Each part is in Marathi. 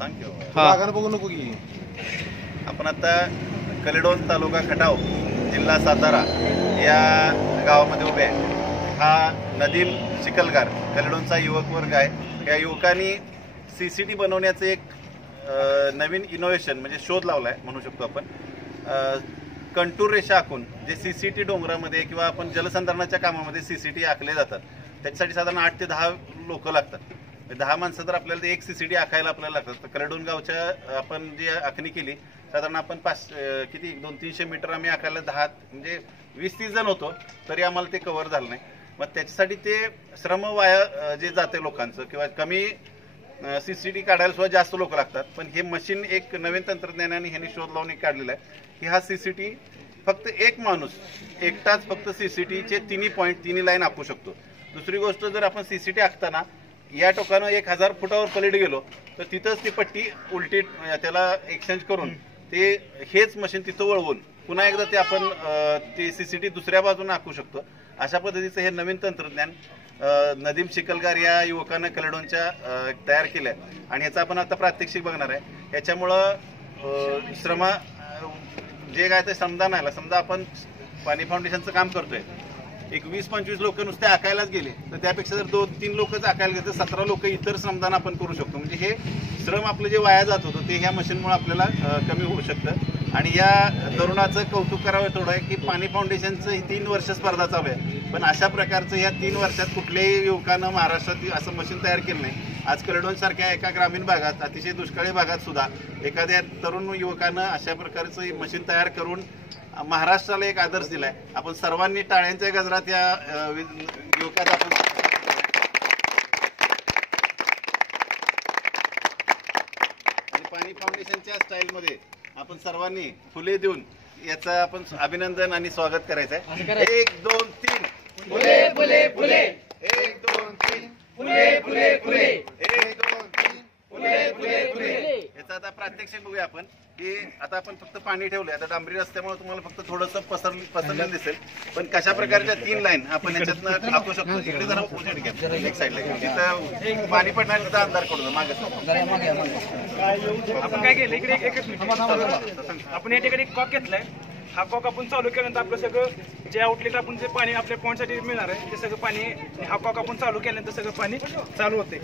बागानं बघू नको की आपण आता कलेडोन तालुका खटाव जिल्हा सातारा या गावामध्ये उभे आहे। हा नदीम चिखलगार कलेडोनचा युवक वर्ग आहे। या युवकांनी सीसीटी बनवण्याचं एक नवीन इनोव्हेशन म्हणजे शोध लावला आहे म्हणू शकतो आपण। कंटूर रेषा आखून जे सीसीटी डोंगरामध्ये किंवा आपण जलसंधारणाच्या कामामध्ये सीसीटी आखले जातात त्याच्यासाठी साधारण 8 ते 10 लोक लागतात। 10 माणसं तर आपल्याला ते एक सीसीटी आखायला आपल्याला लागतात। तर कलेडोन गावच्या आपण जी आखणी केली साधारण आपण 200-300 मीटर आम्ही आखायला 10 म्हणजे 20-30 जण होतो तरी आम्हाला ते कव्हर झालं नाही। मग त्याच्यासाठी ते श्रम वाया जे जाते लोकांचं किंवा कमी सीसीटी काढायला सुद्धा जास्त लोक लागतात। पण हे मशीन एक नवीन तंत्रज्ञानाने ह्यांनी शोध लावून काढलेला आहे की हा सीसीटी फक्त एक माणूस एकटाच फक्त सीसीटीचे तिन्ही लाईन आखू शकतो। दुसरी गोष्ट जर आपण सीसीटी आखताना या टोकानं 1000 फुटावर पलीकडे गेलो तर तिथंच ती पट्टी उलटी त्याला एक्सचेंज करून ते हेच मशीन तिथं वळवून पुन्हा एकदा ते आपण ती सीसीटी दुसऱ्या बाजूने आखू शकतो। अशा पद्धतीचं हे नवीन तंत्रज्ञान नदीम चिखलगार या युवकानं कलेडोनच्या तयार केलं आहे आणि ह्याचं आपण आता प्रात्यक्षिक बघणार आहे। याच्यामुळं जे काय ते श्रमदान आहे समजा आपण पाणी फाउंडेशनचं काम करतोय एक 20-25 लोक नुसते आकायलाच गेले तर त्यापेक्षा जर 2-3 लोकच आकायला गेले तर 17 लोक इतर श्रमदान आपण करू शकतो। म्हणजे हे श्रम आपलं जे वाया जात होतं ते ह्या मशीनमुळे आपल्याला कमी होऊ शकतं। आणि या तरुणाचं कौतुक करावं थोडं आहे की पाणी फाउंडेशनचं ही 3 वर्ष स्पर्धा चालू आहे पण अशा प्रकारचं या 3 वर्षात कुठल्याही युवकानं महाराष्ट्रात असं मशीन तयार केलं नाही। आज कलेडोन सारख्या एका ग्रामीण भागात अतिशय दुष्काळी भागात सुद्धा एखाद्या तरुण युवकानं अशा प्रकारचं मशीन तयार करून महाराष्ट्राला एक आदर्श दिलाय। आपण सर्वांनी टाळ्यांच्या गजरात या युवकाचा आपण पाणी फाउंडेशनच्या स्टाईलमध्ये आपण सर्वांनी फुले देऊन याचं आपण अभिनंदन आणि स्वागत करायचं आहे। 1 2 3 फुले फुले फुले 1 2 3 फुले फुले फुले 1 2 3 फुले फुले फुले। याचा आता प्रात्यक्षिक बघूया आपण की आता आपण फक्त पाणी ठेवलंय। आता डांबरी रस्त्यामुळे तुम्हाला फक्त थोडंसं पसरलेलं दिसेल पण कशा प्रकारच्या 3 लाईन आपण याच्यातनं टाकू शकतो। इकडे जरा उजेड घ्या एक साईडला तिथं पाणी पडणार तिथं अंधार करू मागे आपण काय केलं इकडे एकच मिनिट आपण या ठिकाणी कॉक घेतलाय। हा कॉक आपण चालू केल्यानंतर आपलं सगळं जे आउटलेट आपण जे पाणी आपल्या पॉइंटसाठी मिळणार आहे ते सगळं पाणी हा कॉक आपण चालू केल्यानंतर सगळं पाणी चालू होते।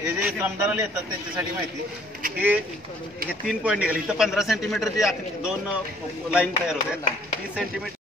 हे जे श्रमदानाला येतात त्यांच्यासाठी माहिती हे 3 पॉईंट निघाले। इथं 15 सेंटीमीटर जे 2 लाईन तयार होते 30 सेंटीमीटर